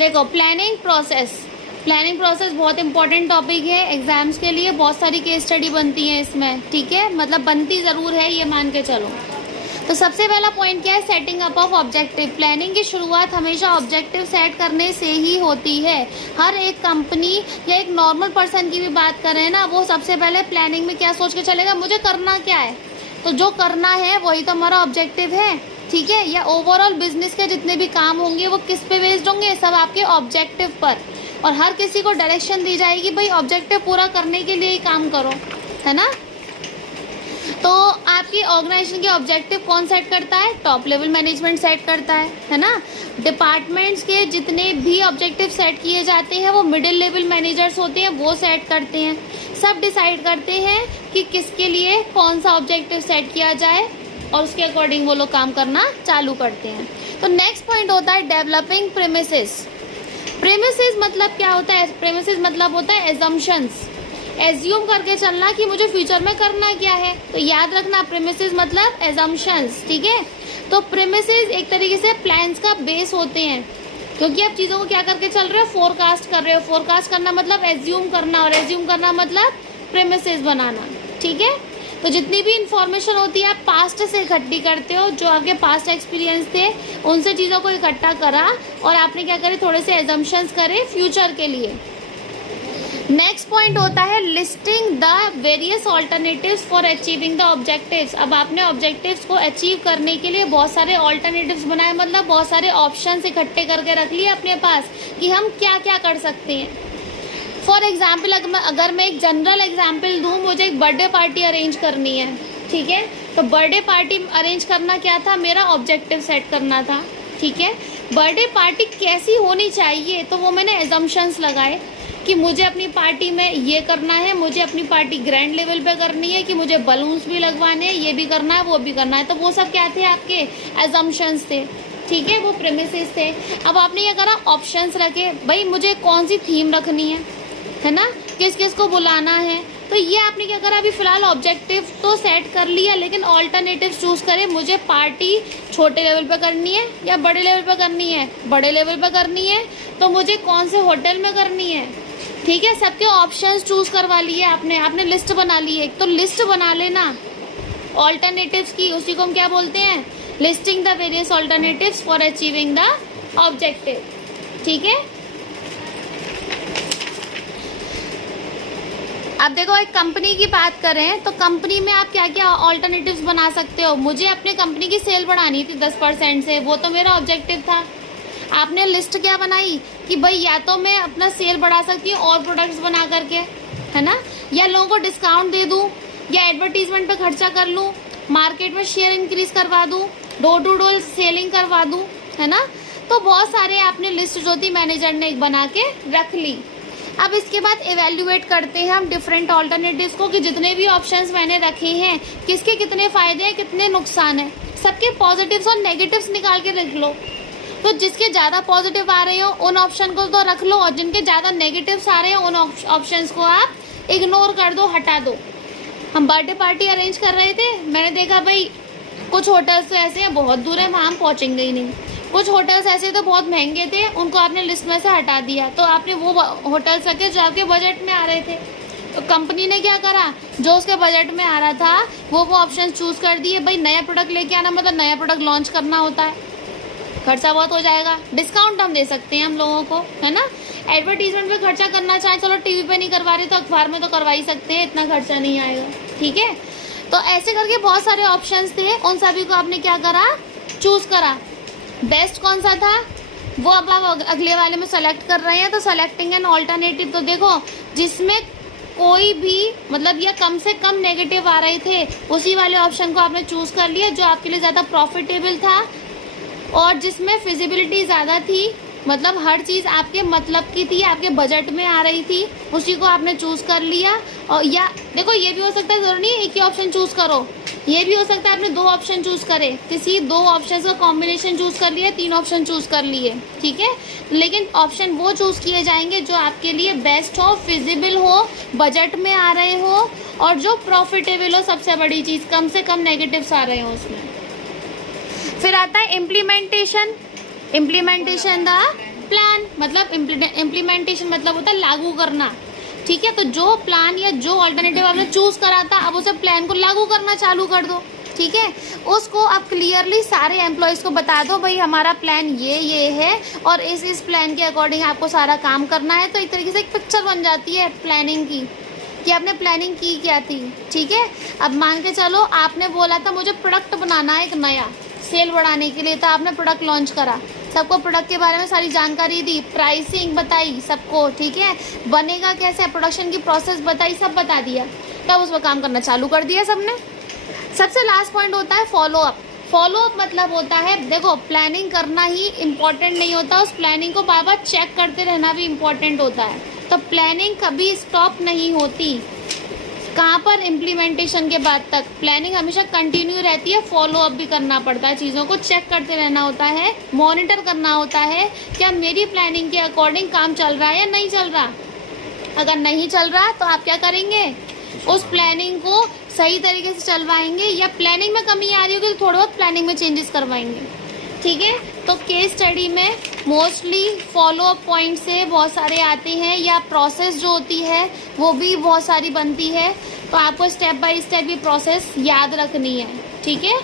देखो planning process बहुत important topic है एग्जाम्स के लिए। बहुत सारी केस स्टडी बनती है इसमें, ठीक है, मतलब बनती ज़रूर है, ये मान के चलो। तो सबसे पहला पॉइंट क्या है, setting up of objective. Planning की शुरुआत हमेशा ऑब्जेक्टिव सेट करने से ही होती है। हर एक कंपनी या एक नॉर्मल पर्सन की भी बात करें ना, वो सबसे पहले प्लानिंग में क्या सोच के चलेगा, मुझे करना क्या है। तो जो करना है वही तो हमारा ऑब्जेक्टिव है, ठीक है। या ओवरऑल बिजनेस के जितने भी काम होंगे वो किस पे बेस्ड होंगे, सब आपके ऑब्जेक्टिव पर। और हर किसी को डायरेक्शन दी जाएगी, भाई ऑब्जेक्टिव पूरा करने के लिए ही काम करो, है ना। तो आपकी ऑर्गेनाइजेशन के ऑब्जेक्टिव कौन सेट करता है, टॉप लेवल मैनेजमेंट सेट करता है ना। डिपार्टमेंट्स के जितने भी ऑब्जेक्टिव सेट किए जाते हैं वो मिडिल लेवल मैनेजर्स होते हैं, वो सेट करते हैं। सब डिसाइड करते हैं कि किसके लिए कौन सा ऑब्जेक्टिव सेट किया जाए और उसके अकॉर्डिंग वो लोग काम करना चालू करते हैं। तो नेक्स्ट पॉइंट होता है डेवलपिंग प्रेमिसेस। प्रेमिसेस मतलब क्या होता है, प्रेमिसेस मतलब होता है एजम्पशंस। एज्यूम करके चलना कि मुझे फ्यूचर में करना क्या है। तो याद रखना प्रेमिसेस मतलब एजम्पशंस, ठीक है। तो प्रेमिसेस एक तरीके से प्लान्स का बेस होते हैं, क्योंकि आप चीज़ों को क्या करके चल रहे हो, फोरकास्ट कर रहे हो। फोरकास्ट करना मतलब एज्यूम करना, और एज्यूम करना मतलब प्रेमिसेस बनाना, ठीक है। तो जितनी भी इंफॉर्मेशन होती है आप पास्ट से इकट्ठी करते हो, जो आपके पास्ट एक्सपीरियंस थे उनसे चीज़ों को इकट्ठा करा और आपने क्या करे, थोड़े से एजम्पशंस करे फ्यूचर के लिए। नेक्स्ट पॉइंट होता है listing the various alternatives for achieving the objectives. अब आपने ऑब्जेक्टिव्स को अचीव करने के लिए बहुत सारे ऑल्टरनेटिव्स बनाए, मतलब बहुत सारे ऑप्शंस इकट्ठे करके रख लिए अपने पास कि हम क्या क्या कर सकते हैं। फॉर एग्जाम्पल अगर मैं एक जनरल एग्जाम्पल दूँ, मुझे एक बर्थडे पार्टी अरेंज करनी है, ठीक है। तो बर्थडे पार्टी अरेंज करना क्या था, मेरा ऑब्जेक्टिव सेट करना था, ठीक है। बर्थडे पार्टी कैसी होनी चाहिए, तो वो मैंने एजम्पशंस लगाए कि मुझे अपनी पार्टी में ये करना है, मुझे अपनी पार्टी ग्रैंड लेवल पे करनी है, कि मुझे बलून्स भी लगवाने हैं, ये भी करना है, वो भी करना है। तो वो सब क्या थे, आपके एजम्पशंस थे, ठीक है, वो प्रेमिसेस थे। अब आपने ये करा, ऑप्शंस रखे, भाई मुझे कौन सी थीम रखनी है ना, किस किस को बुलाना है। तो ये आपने क्या करा, अभी फिलहाल ऑब्जेक्टिव तो सेट कर लिया, लेकिन ऑल्टरनेटिव चूज करें। मुझे पार्टी छोटे लेवल पे करनी है या बड़े लेवल पे करनी है, बड़े लेवल पे करनी है तो मुझे कौन से होटल में करनी है, ठीक है। सबके ऑप्शंस चूज करवा लिए आपने लिस्ट बना ली है। तो लिस्ट बना लेना ऑल्टरनेटिव्स की, उसी को हम क्या बोलते हैं, listing the various alternatives for achieving the objective, ठीक है। अब देखो एक कंपनी की बात करें तो कंपनी में आप क्या क्या ऑल्टरनेटिव्स बना सकते हो। मुझे अपने कंपनी की सेल बढ़ानी थी 10% से, वो तो मेरा ऑब्जेक्टिव था। आपने लिस्ट क्या बनाई कि भाई या तो मैं अपना सेल बढ़ा सकती हूँ और प्रोडक्ट्स बना करके, है ना, या लोगों को डिस्काउंट दे दूँ, या एडवर्टीजमेंट पे खर्चा कर लूँ, मार्केट में शेयर इंक्रीज करवा दूँ, डोर टू डोर सेलिंग करवा दूँ, है ना। तो बहुत सारे आपने लिस्ट जो थी मैनेजर ने एक बना के रख ली। अब इसके बाद एवेल्युएट करते हैं हम डिफरेंट ऑल्टरनेटिव्स को, कि जितने भी ऑप्शंस मैंने रखे हैं किसके कितने फायदे हैं, कितने नुकसान हैं। सबके पॉजिटिव्स और नेगेटिव्स निकाल के रख लो। तो जिसके ज़्यादा पॉजिटिव आ रहे हो उन ऑप्शन को तो रख लो, और जिनके ज़्यादा नेगेटिव्स आ रहे हो उन ऑप्शंस को आप इग्नोर कर दो, हटा दो। हम बर्थडे पार्टी अरेंज कर रहे थे, मैंने देखा भाई कुछ होटल्स तो ऐसे हैं बहुत दूर है, वहाँ हम पहुँचेंगे ही नहीं। कुछ होटल्स ऐसे तो बहुत महंगे थे, उनको आपने लिस्ट में से हटा दिया। तो आपने वो होटल्स रखे जो आपके बजट में आ रहे थे। तो कंपनी ने क्या करा, जो उसके बजट में आ रहा था वो ऑप्शन चूज कर दिए। भाई नया प्रोडक्ट लेके आना मतलब नया प्रोडक्ट लॉन्च करना होता है, खर्चा बहुत हो जाएगा। डिस्काउंट हम दे सकते हैं हम लोगों को, है ना। एडवर्टीजमेंट पे खर्चा करना चाहे, चलो टीवी पे नहीं करवा रहे तो अखबार में तो करवा ही सकते हैं, इतना खर्चा नहीं आएगा, ठीक है। तो ऐसे करके बहुत सारे ऑप्शंस थे, उन सभी को आपने क्या करा, चूज करा। बेस्ट कौन सा था वो अब आप अगले वाले में सेलेक्ट कर रहे हैं। तो सेलेक्टिंग एन ऑल्टरनेटिव, तो देखो जिसमें कोई भी मतलब या कम से कम नेगेटिव आ रहे थे उसी वाले ऑप्शन को आपने चूज कर लिया जो आपके लिए ज़्यादा प्रॉफिटेबल था, और जिसमें फिजिबिलिटी ज़्यादा थी, मतलब हर चीज़ आपके मतलब की थी, आपके बजट में आ रही थी, उसी को आपने चूज़ कर लिया। और या देखो ये भी हो सकता है, ज़रूरी नहीं है एक ही ऑप्शन चूज़ करो, ये भी हो सकता है आपने दो ऑप्शन चूज़ करे, किसी दो ऑप्शन का कॉम्बिनेशन चूज़ कर लिया, तीन ऑप्शन चूज़ कर लिए, ठीक है। लेकिन ऑप्शन वो चूज़ किए जाएंगे जो आपके लिए बेस्ट हो, फिजिबल हो, बजट में आ रहे हो, और जो प्रॉफिटेबल हो। सबसे बड़ी चीज़, कम से कम नेगेटिव्स आ रहे हो उसमें। फिर आता है इम्प्लीमेंटेशन द प्लान, मतलब मतलब इम्प्लीमेंटेशन मतलब होता है लागू करना, ठीक है। तो जो प्लान या जो ऑल्टरनेटिव आपने चूज करा था, अब उसे प्लान को लागू करना चालू कर दो, ठीक है। उसको आप क्लियरली सारे एम्प्लॉयज़ को बता दो, भाई हमारा प्लान ये है और इस प्लान के अकॉर्डिंग आपको सारा काम करना है। तो एक तरीके से एक पिक्चर बन जाती है प्लानिंग की कि आपने प्लानिंग की क्या थी, ठीक है। अब मान के चलो आपने बोला था मुझे प्रोडक्ट बनाना है एक नया सेल बढ़ाने के लिए, तो आपने प्रोडक्ट लॉन्च करा, सबको प्रोडक्ट के बारे में सारी जानकारी दी, प्राइसिंग बताई सबको, ठीक है, बनेगा कैसे, प्रोडक्शन की प्रोसेस बताई, सब बता दिया, तब उस पर काम करना चालू कर दिया सबने। सबसे लास्ट पॉइंट होता है फॉलो अप। फॉलो अप मतलब होता है, देखो प्लानिंग करना ही इम्पोर्टेंट नहीं होता, उस प्लानिंग को बार बार चेक करते रहना भी इम्पोर्टेंट होता है। तो प्लानिंग कभी स्टॉप नहीं होती, कहाँ पर इम्प्लीमेंटेशन के बाद तक प्लानिंग हमेशा कंटिन्यू रहती है। फॉलो अप भी करना पड़ता है, चीज़ों को चेक करते रहना होता है, मॉनिटर करना होता है, क्या मेरी प्लानिंग के अकॉर्डिंग काम चल रहा है या नहीं चल रहा। अगर नहीं चल रहा तो आप क्या करेंगे, उस प्लानिंग को सही तरीके से चलवाएंगे, या प्लानिंग में कमी आ रही होगी तो थोड़ा बहुत प्लानिंग में चेंजेस करवाएंगे, ठीक है। तो केस स्टडी में मोस्टली फॉलो अप पॉइंट से बहुत सारे आते हैं, या प्रोसेस जो होती है वो भी बहुत सारी बनती है। तो आपको स्टेप बाय स्टेप ये प्रोसेस याद रखनी है, ठीक है।